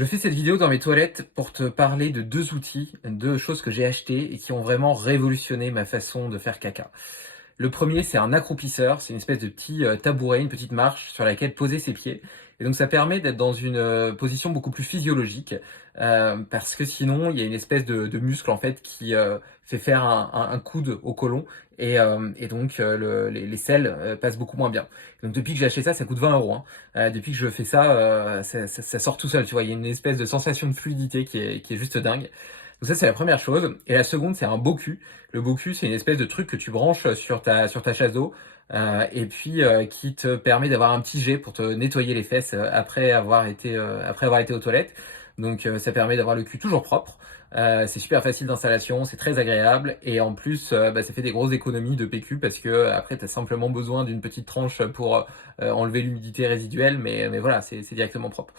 Je fais cette vidéo dans mes toilettes pour te parler de 2 outils, 2 choses que j'ai achetées et qui ont vraiment révolutionné ma façon de faire caca. Le premier, c'est un accroupisseur, c'est une espèce de petit, tabouret, une petite marche sur laquelle poser ses pieds et donc ça permet d'être dans une, position beaucoup plus physiologique, parce que sinon il y a une espèce de muscle en fait qui, fait faire un coude au côlon et donc les selles, passent beaucoup moins bien. Donc depuis que j'ai acheté ça, ça coûte 20 €, hein. Depuis que je fais ça, ça sort tout seul, tu vois? Il y a une espèce de sensation de fluidité qui est juste dingue. Donc ça, c'est la première chose et la seconde, c'est un Boku. Le Boku, c'est une espèce de truc que tu branches sur ta chasse d'eau, et puis, qui te permet d'avoir un petit jet pour te nettoyer les fesses, après avoir été aux toilettes. Donc, ça permet d'avoir le cul toujours propre. C'est super facile d'installation, c'est très agréable et en plus, ça fait des grosses économies de PQ parce qu'après tu as simplement besoin d'une petite tranche pour, enlever l'humidité résiduelle mais voilà, c'est directement propre.